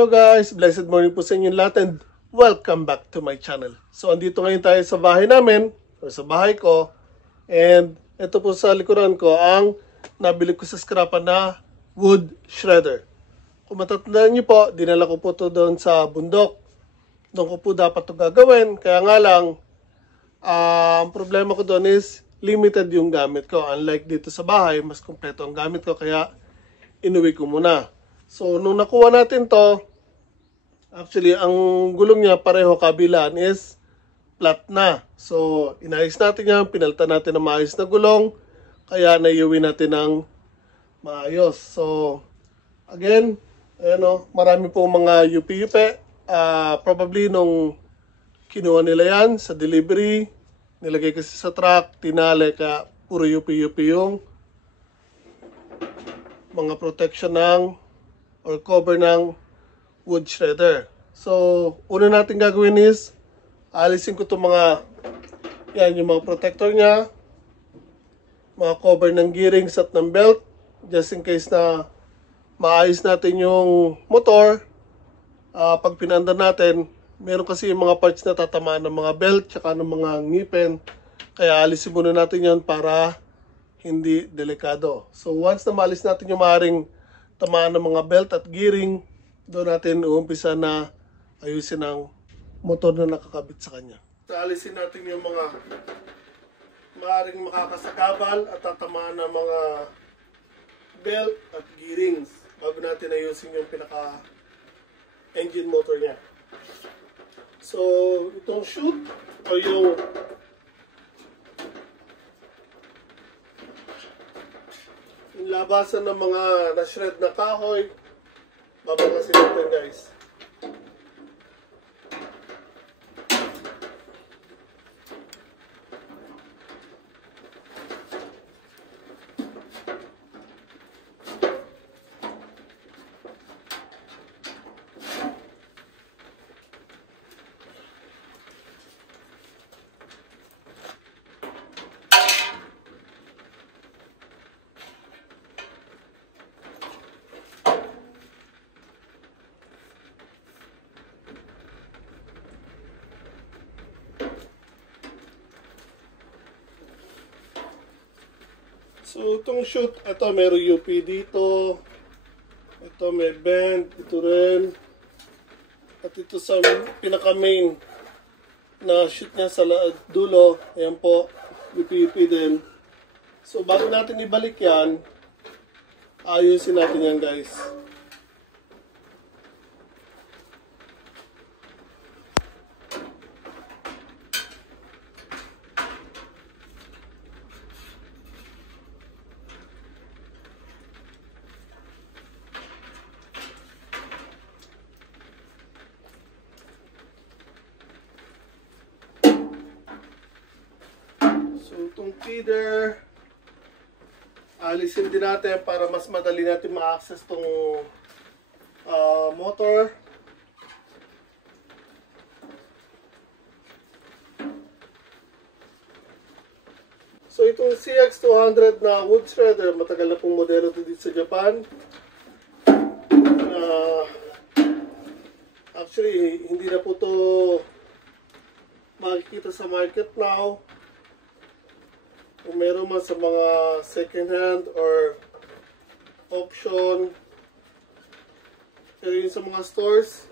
Hello guys, blessed morning po sa inyo lahat and welcome back to my channel. So andito ngayon tayo sa bahay namin, o sa bahay ko, and ito po sa likuran ko ang nabili ko sa scrapan na wood shredder. Kung matatandaan niyo po, dinala ko po ito doon sa bundok. Doon ko po dapat ito gagawin, kaya nga lang, ang problema ko doon is limited yung gamit ko. Unlike dito sa bahay, mas kompleto ang gamit ko, kaya inuwi ko muna. So, nung nakuha natin to, actually, ang gulong niya pareho kabilaan is flat na. So, inayos natin yan, pinalitan natin ng maayos na gulong, kaya naiuwi natin ng maayos. So, again, ayan o, marami pong mga yupi-yupi. Probably nung kinuha nila yan sa delivery, nilagay kasi sa truck, tinali, kaya puro yupi-yupi yung mga protection ng or cover ng wood shredder. So, una natin gagawin is alisin ko itong mga yan, yung mga protector niya, mga cover ng gearings at ng belt, just in case na maayos natin yung motor. Pag pinanda natin, meron kasi yung mga parts na tatamaan ng mga belt tsaka ng mga ngipin, kaya alisin muna natin yan para hindi delikado. So once na maalis natin yung maaaring tamaan ng mga belt at gearing, doon natin uumpisa na ayusin ang motor na nakakabit sa kanya. So, alisin natin yung mga maaaring makakasakabal at tatamaan ng mga belt at gearings bago natin ayusin yung pinaka engine motor niya. So itong chute o yung labasan ng mga na-shred na kahoy, babagasin natin guys. So, itong chute, ito meron UP dito. Ito may bend, ito rin. At ito sa pinaka-main na chute niya sa dulo. Ayan po, UP din. So, bago natin ibalik yan, ayusin natin yan guys. So, itong feeder, alisin din natin para mas madali natin ma-access itong motor. So, itong CX200 na wood shredder, matagal na pong modelo dito sa Japan. Actually, hindi na po ito makikita sa market now. Kung meron man sa mga second hand or auction, pero yun sa mga stores,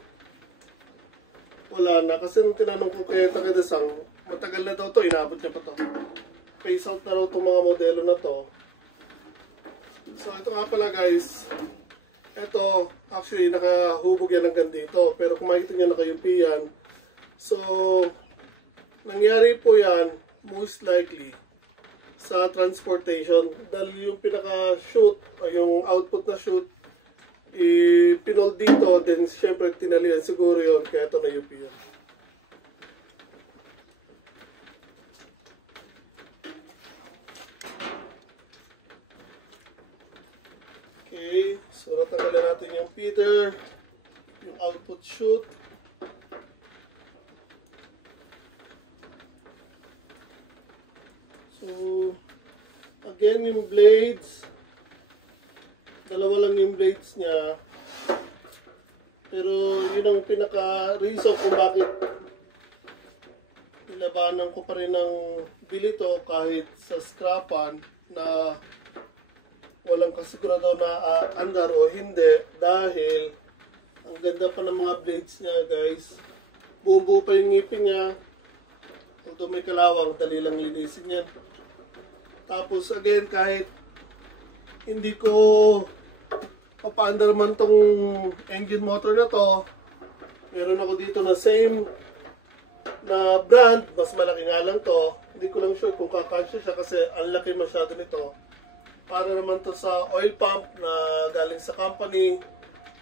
wala na. Kasi nung tinanong ko kay Takeda-san, matagal na daw to, inabot niya pa to. Phase out na raw itong mga modelo na to. So ito nga pala guys, ito actually nakahubog yan hanggang dito, pero kung makikita nyo naka-UP yan. So nangyari po yan most likely sa transportation dahil yung pinaka-shoot o yung output na shoot ipinold dito, then syempre tinalian siguro yun, kaya ito na UP yun. Okay, so natanggalan natin yung feeder, yung output shoot. So again, yung blades, dalawa lang yung blades niya. Pero yun ang pinaka-reason kung bakit nilabanan ko pa rin ng bili to kahit sa scrapan na walang kasigurado na andar o hindi dahil ang ganda pa ng mga blades niya guys. Buo-buo pa yung ngipin niya. Although may kalawang, dali lang linisin yan. Tapos again, kahit hindi ko papaandar man tong engine motor na to, meron ako dito na same na brand, mas malaki nga lang to. Hindi ko lang sure kung kakasya siya kasi ang laki masyado nito. Para naman to sa oil pump na galing sa company.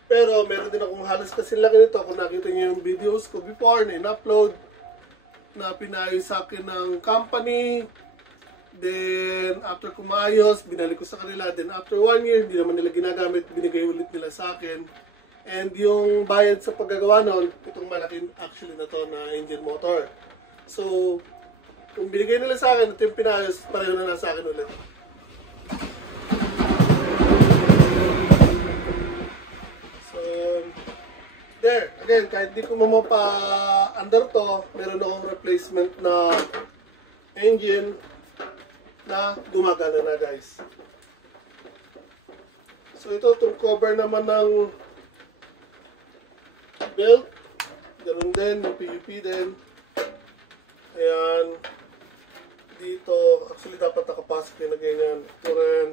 Pero meron din akong halos kasi laki nito. Kung nakita niyo yung videos ko before na in-upload na pinayos sa akin ng company. Then after kumayos, binalik ko sa kanila. Then after 1 year, hindi naman nila ginagamit. Binigay ulit nila sa akin. And yung bayad sa paggagawa nun, itong malaking actually na to na engine motor. So, kung binigay nila sa akin, ito yung pinayos, pareho na lang sa akin ulit. So, there. Again, kahit di ko mamapa-under to, meron akong replacement na engine na gumagana na guys. So, ito itong cover naman ng belt, ganun din, yung PUP din. Ayan, dito, actually dapat nakapasok yun na ganyan. Ito rin,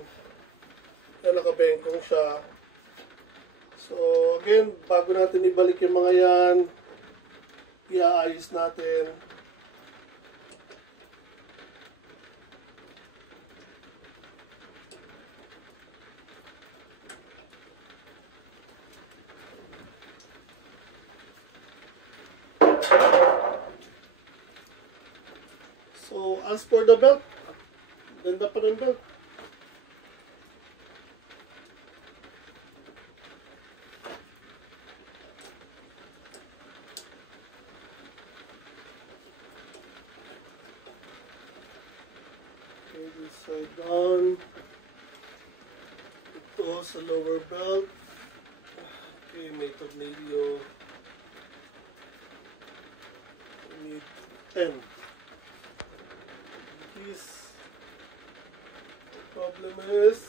ayan, nakabengkong siya. So, again, bago natin ibalik yung mga yan, iaayos natin. So, as for the belt, ganda pa ng belt. Okay, this side down. Ito sa lower belt. Okay, may tornilyo. We need 10. The problem is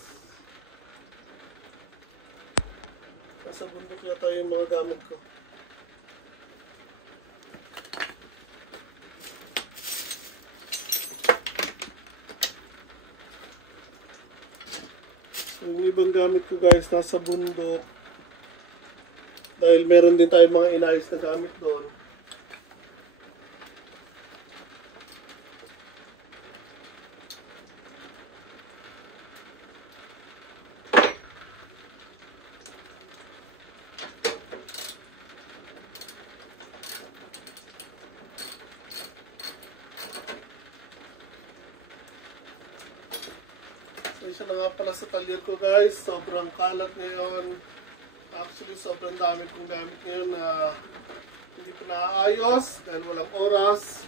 nasa bundok yata yung mga gamit ko. So yung ibang gamit ko guys nasa bundok dahil meron din tayong mga inayos na gamit doon. Isa na nga pala sa talyer ko guys, sobrang kalat ngayon. Actually sobrang dami kong gamit ngayon na hindi ko naaayos dahil walang oras.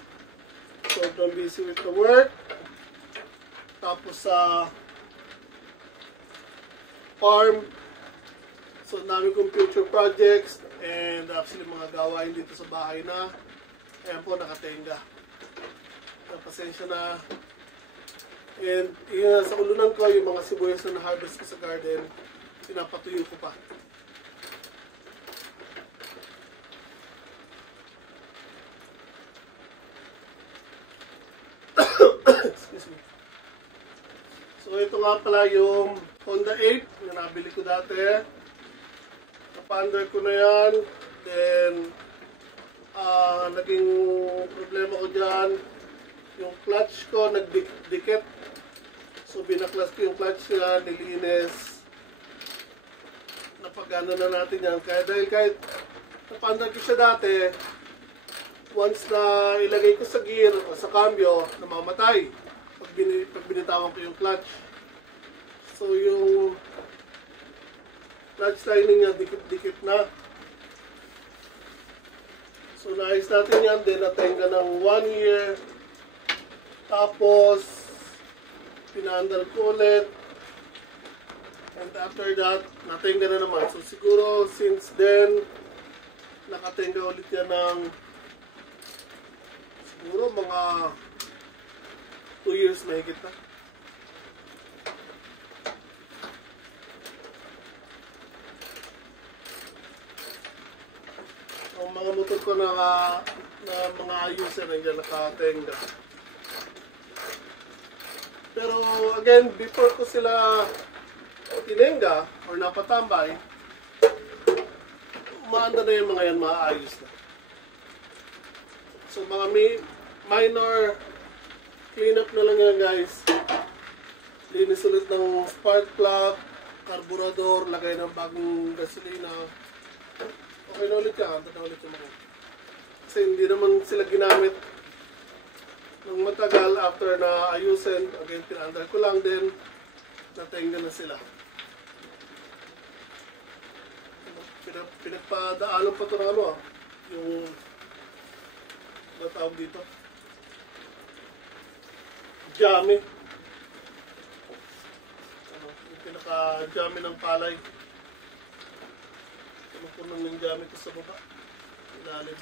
Sobrang busy with the work. Tapos sa farm, so dami kong future projects and actually mga gawain dito sa bahay na. Ayan po, nakatenga. Pasensya na. And yun, sa ulunan ko, yung mga sibuyas na na-harvest ko sa garden, pinapatuyo ko pa. Excuse me. So ito nga pala yung Honda 8 na nabili ko dati. Napander ko na yan. Then, naging problema ko dyan. Yung clutch ko, nagdikit. So, binaklas ko yung clutch nila, nilinis. Napagana na natin yan. Kaya dahil kahit napandar ko siya dati, once na ilagay ko sa gear o sa cambio, namamatay. Pag binitawan ko yung clutch. So, yung clutch lining niya, dikit-dikit na. So, naayos natin yan. Then, natenga ng 1 year. Tapos, pinaandar ko ulit. And after that, natenga na naman. So siguro since then, nakatenga ulit yan ng siguro mga 2 years mahigit na. Ang mga motor ko na mga ayusin nandiyan nakatenga. Pero again, before ko sila tinenga or napatambay, umaanda na yung mga yan, maayos na. So mga minor cleanup na lang yan guys. Linis ulit ng spark plug, carburetor, lagay ng bagong gasolina. Okay na ulit yan, handa na ulit yung mga. Kasi hindi naman sila ginamit ng matagal after na ayusin. Again, pinandar ko lang din, natenga na sila. Pinagpadaanan pa ito ng ano yung natawag dito. Jami. Yung pinaka-jami ng palay. Puno ng jami ko sa baba. Ilalim.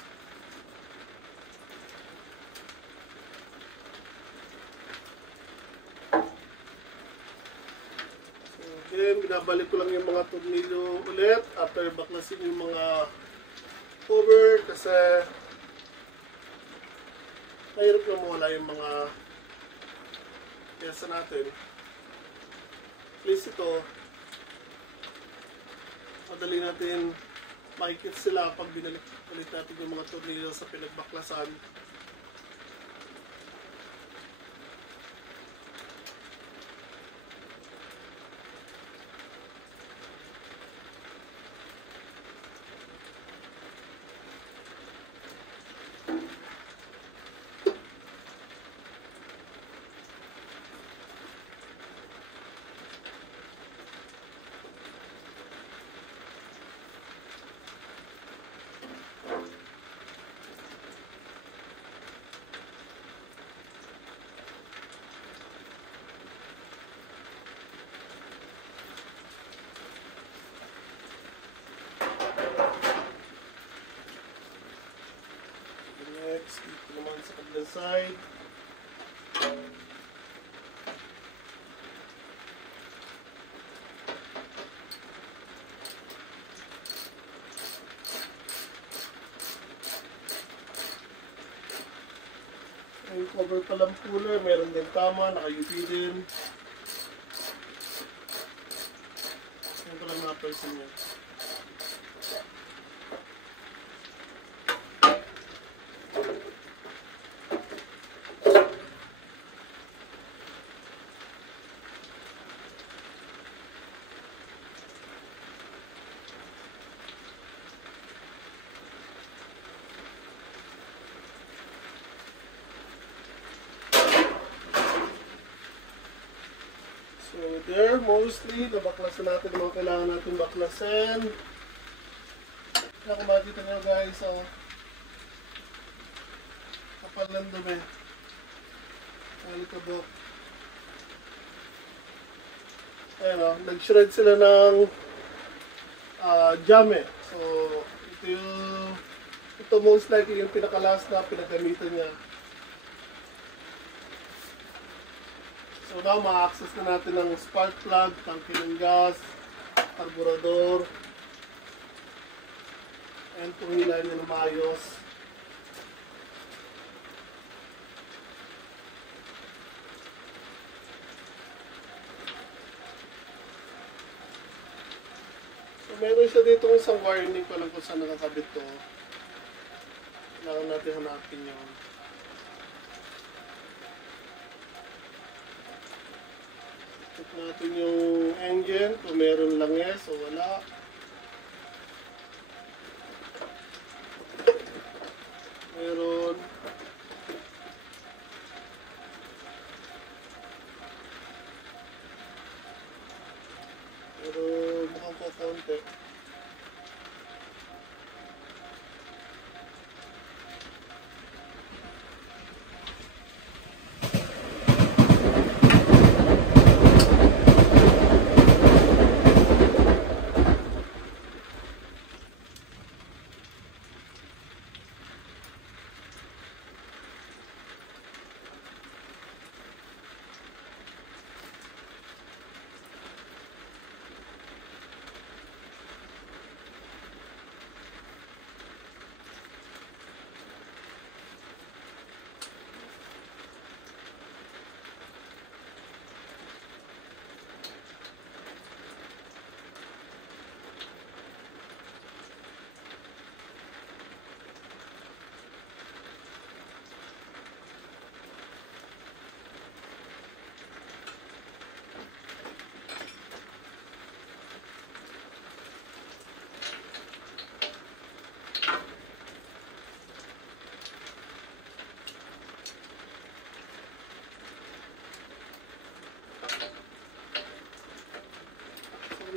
Then, binabalik ko lang yung mga tornilyo ulit after baklasin yung mga cover kasi mahirap na mawala yung mga pyesa natin. At least ito, madali natin makikita sila pag binalik ulit natin yung mga tornilyo sa pinagbaklasan. Dito naman sa kabilang side. Yung cover palang cooler, meron din tama, naka-UV din. Yung palang napansin niya. So there, mostly, nabaklasan natin yung mga kailangan natin baklasin. Kaya kung makikita nyo guys, kapal ng dumi. Alikabok. Ayan o, nag-shred sila ng jame. So, ito most likely yung pinaka-last na pinagamitan niya. So now, ma-access na natin ng spark plug, tangke ng gas, carburetor, and kung hilahin niya na maayos. So meron siya dito isang warning ko lang kung saan nakakabit to. Kailangan natin hanapin yun. Check natin yung engine, kung meron lang yes o wala. Meron. Pero mukhang po konti.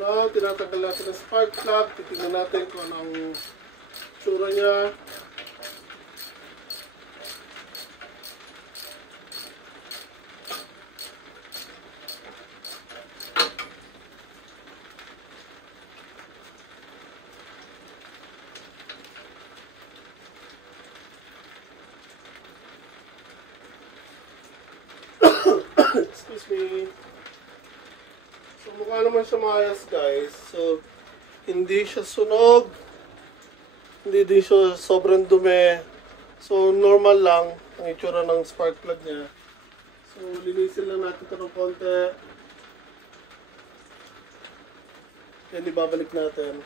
Now, tinatanggal natin ang spark plug. Titingnan natin kung anong tsura niya. Excuse me. So, mukha naman siya maayos, guys. So, hindi siya sunog. Hindi din siya sobrang dumi. So, normal lang ang itsura ng spark plug niya. So, linisin lang natin ito ng konti. Yan, ibabalik natin.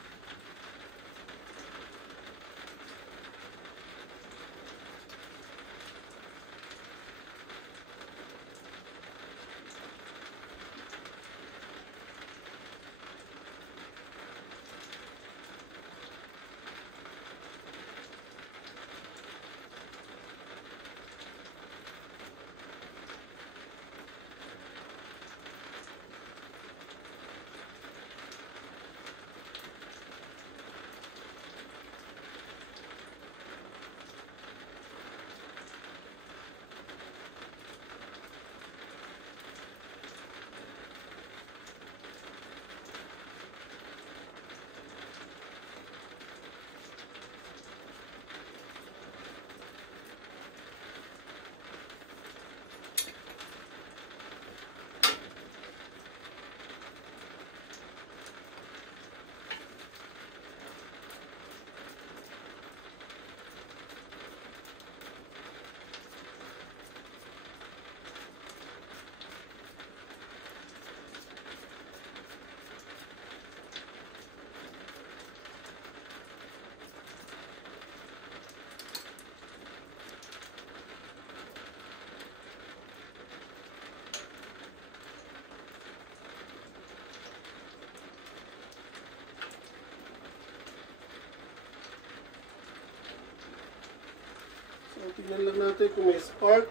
So, tingnan lang natin kung may spark.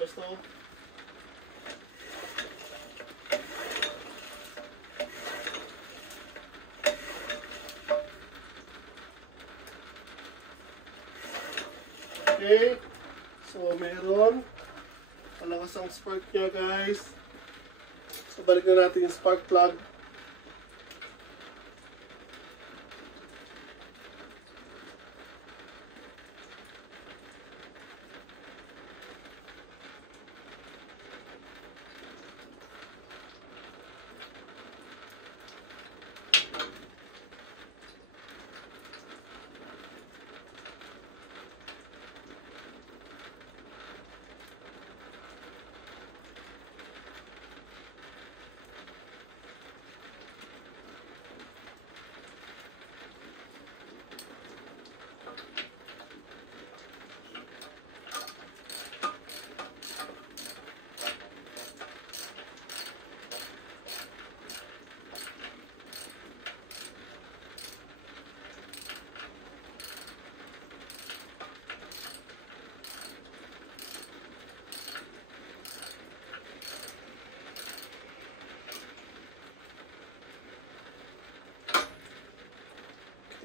Gusto. Okay. So, meron. Malakas ang spark niya, guys. So, balik na natin yung spark plug.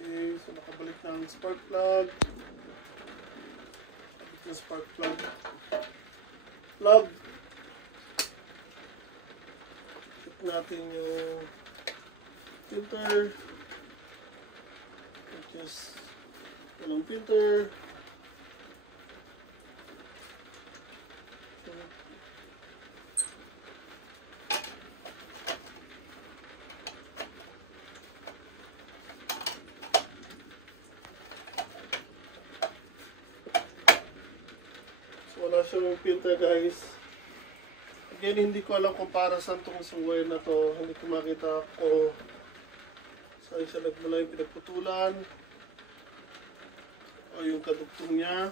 Okay, so nakabalik na ang spark plug. Nakabalik na spark plug. Check natin yung filter. Just walang filter. Wala siyang filter, guys. Again, hindi ko alam kung para saan itong wire na to. Hindi ko makita kung saan siya nagmula yung pinagputulan o yung kadugtong niya.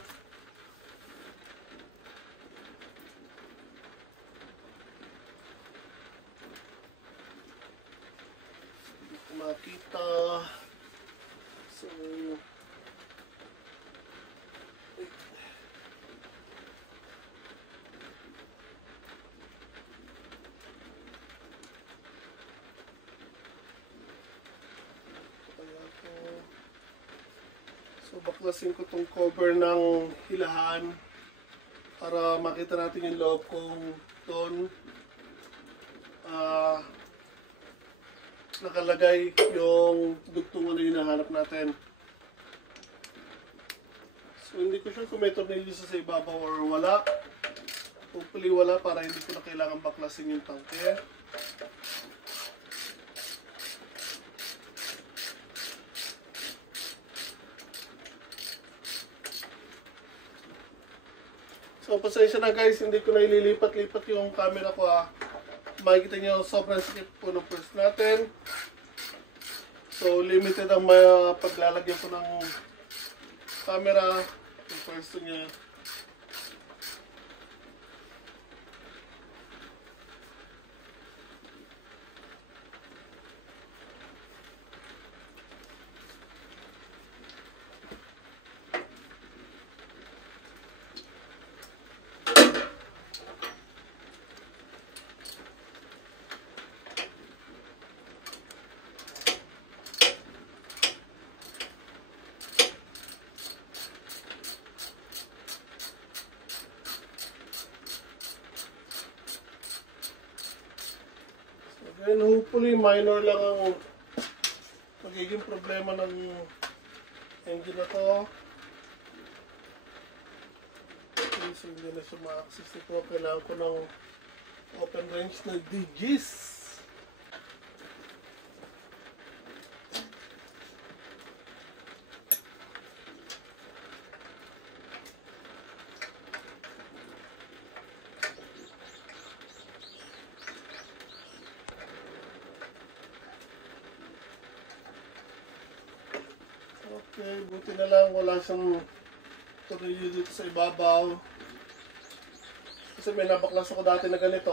makita. So, baklasin ko tong cover ng hilahan para makita natin yung loob kung doon nakalagay yung dugtungan na hinahanap natin. So hindi ko sure kung may tornilyo sa ibabaw or wala. Hopefully wala para hindi ko na kailangan baklasin yung tangke. So, pasensya na guys, hindi ko na ililipat-lipat yung camera ko Makikita nyo, sobrang sikip po ng pwesto natin. So, limited ang paglalagyan ko ng camera, yung pwesto niya. And hopefully minor lang ang magiging problema ng engine na to. Okay, so hindi na siya ma-access nito. Kailangan ko ng open range na digis. Okay, buti na lang wala siyang tornilyo dito sa ibabaw. Kasi may nabaklas ako dati na ganito.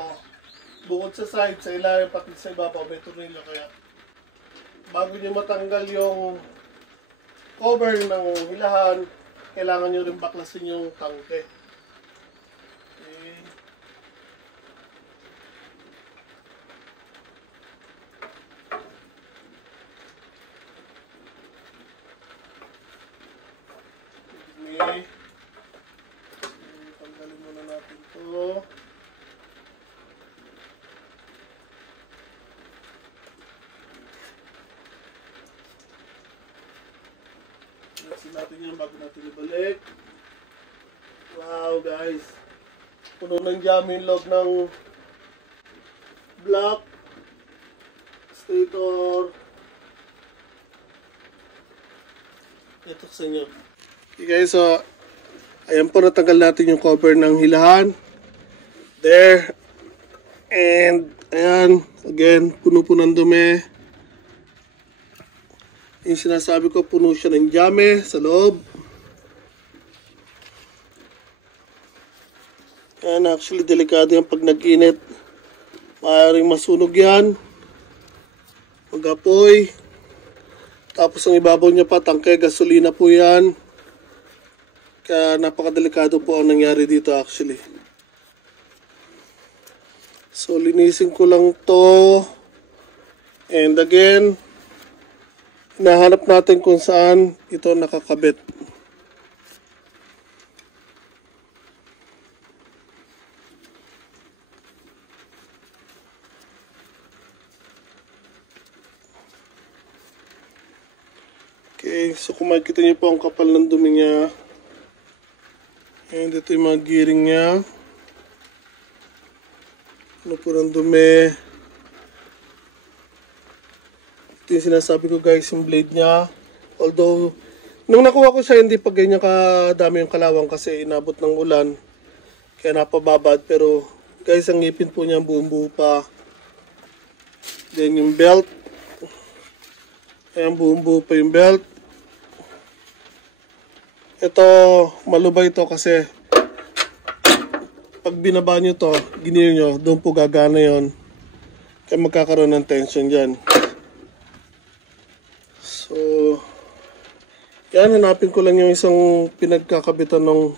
Bukod sa side, sa ilalim, pati sa ibabaw, may tornilyo. Kaya bago nyo matanggal yung cover ng hilahan, kailangan nyo rin baklasin yung tangke. Okay. Tanggalin muna natin ito. Ilasin natin yan bago natin ibalik. Wow guys, puno ng jam yung loob ng block, stator. Ito sa inyo. Okay guys, so ayan po, natanggal natin yung cover ng hilahan. There. And ayan, again, puno po ng dumi. Yung sinasabi ko, puno siya ng jame sa loob. Ayan, actually delikado yan pag nag-init. Maaaring masunog yan. Mag-apoy. Tapos ang ibabaw niya pa, tangke, gasolina po yan. Kaya napakadelikado po ang nangyari dito actually. So linisin ko lang to. And again, hinahanap natin kung saan ito nakakabit. Okay, so kung makikita niyo po ang kapal ng dumi niya. And ito yung mga gearing niya. Ano po ng dumi. Ito yung sinasabi ko guys, yung blade niya. Although, nung nakuha ko siya, hindi pa ganyan kadami yung kalawang kasi inabot ng ulan. Kaya napababad. Pero guys, ang ngipin po niya buong buo pa. Then yung belt. Ayan, buong buo pa yung belt. Ito, malubay ito kasi pag binaba nyo to, ginir nyo, doon po gagana yon. Kaya magkakaroon ng tension dyan. Yan, hanapin ko lang yung isang pinagkakabitan ng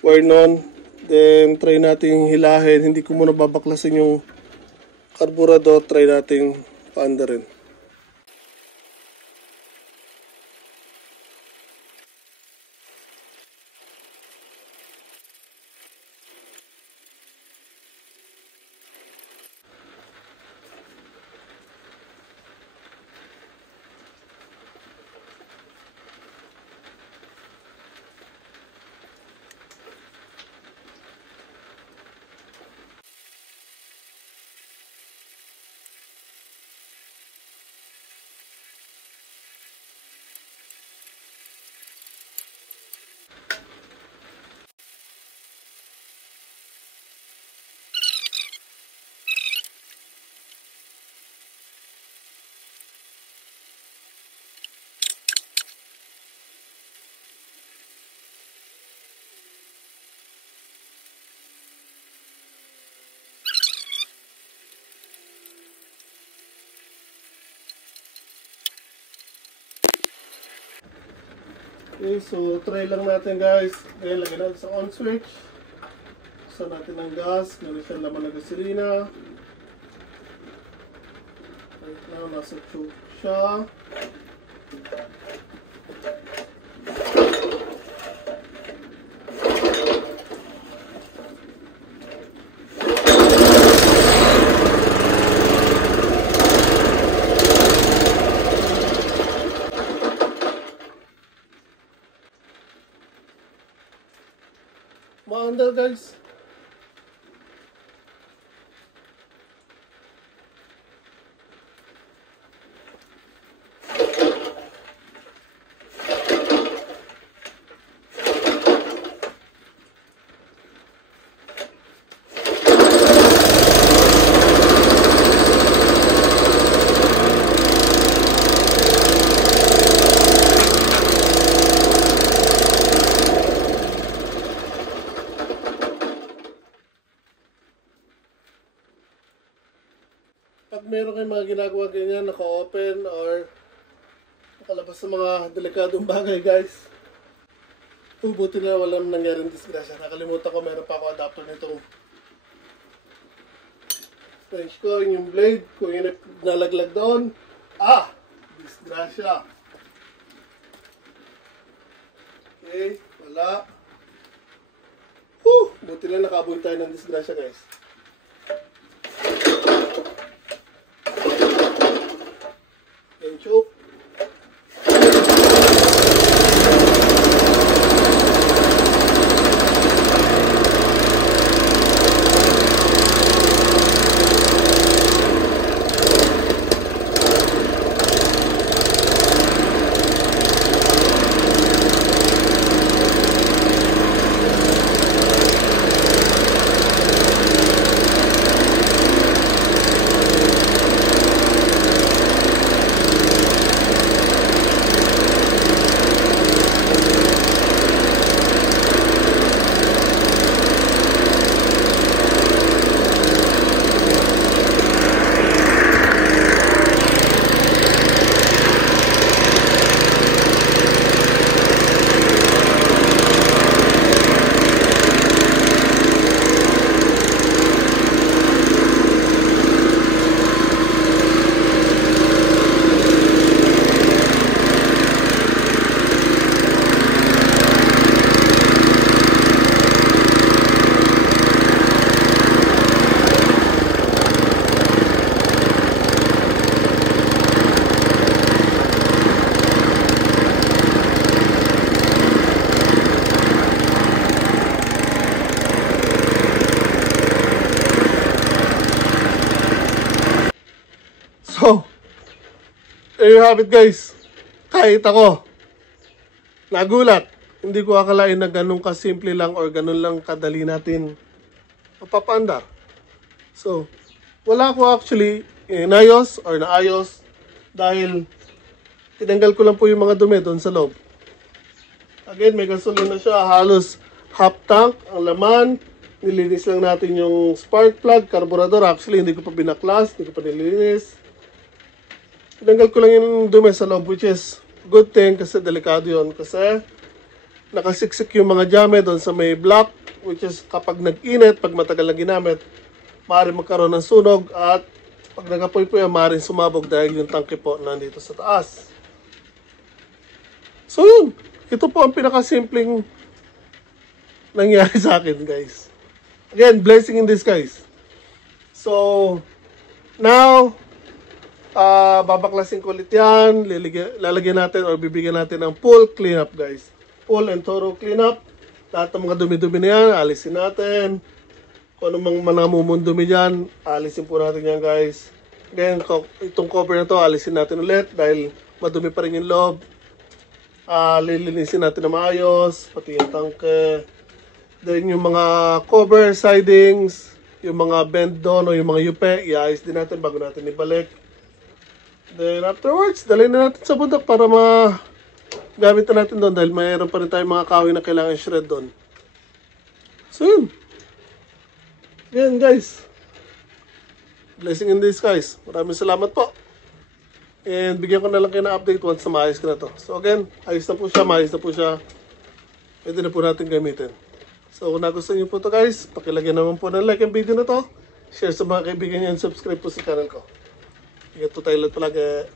wire nun. Then, try natin hilahin. Hindi ko muna babaklasin yung karburador. Try natin paanda rin. Okay, so try lang natin guys. Ngayon, lagyan natin sa on switch. Buksan natin ang gas. Meron siyang laman na gasolina. Right now, nasa choke siya. Maandar guys. Pag meron kayong mga ginagawa ganyan, naka-open or nakalabas sa mga delikadong bagay guys, buti na walang nangyaring disgrasya. Nakalimutan ko, meron pa ako adapter nitong wrench ko, yung blade, kung yun nalaglag doon, disgrasya. Okay, wala. Buti lang nakabuhin tayo ng disgrasya guys. Choke. So, there you have it guys. Kahit ako, nagulat. Hindi ko akalain na ganun kasimple lang or ganun lang kadali natin mapapaandar. So, wala ko actually inayos or naayos dahil tinanggal ko lang po yung mga dumi doon sa loob. Again, may gasolina siya. Halos half tank ang laman. Nilinis lang natin yung spark plug, carburetor. Actually, hindi ko pa binaklas, hindi ko pa nilinis. Tinanggal ko lang yung dumi sa loob, which is good thing kasi delikado yon kasi nakasiksik yung mga jame doon sa may block, which is kapag nag-init, pag matagal na ginamit, maaaring magkaroon ng sunog at pag nagapoy po yan, maaaring sumabog dahil yung tangke po nandito sa taas. So yun, ito po ang pinakasimpleng nangyari sa akin, guys. Again, blessing in disguise. So, now, babaklasin ko ulit yan, lalagyan natin or bibigyan natin ng full cleanup, guys. Full and thorough cleanup. Lahat ng mga dumi-dumi na yan, alisin natin. Kung anong mga namumundumi dyan, alisin po natin yan, guys. Again, itong cover na to, alisin natin ulit dahil madumi pa rin yung loob. Lilinisin natin na maayos, pati yung tangke. Then yung mga cover, sidings, yung mga bend doon o yung mga yupe, iayos din natin bago natin ibalik. Then afterwards, dalhin na natin sa bundok para gamit na natin doon dahil mayroon pa rin tayong mga kahoy na kailangan shred doon. So yun. Yan guys. Blessing in disguise. Maraming salamat po. And bigyan ko na lang kayo ng update once na maayos ko na to. So again, ayos na po siya, maayos na po siya. Pwede na po natin gamitin. So kung nagustuhan niyo po to guys, pakilagyan naman po ng like ang video na to. Share sa mga kaibigan niyo and subscribe po sa channel ko. Ingat po tayo lahat palagi.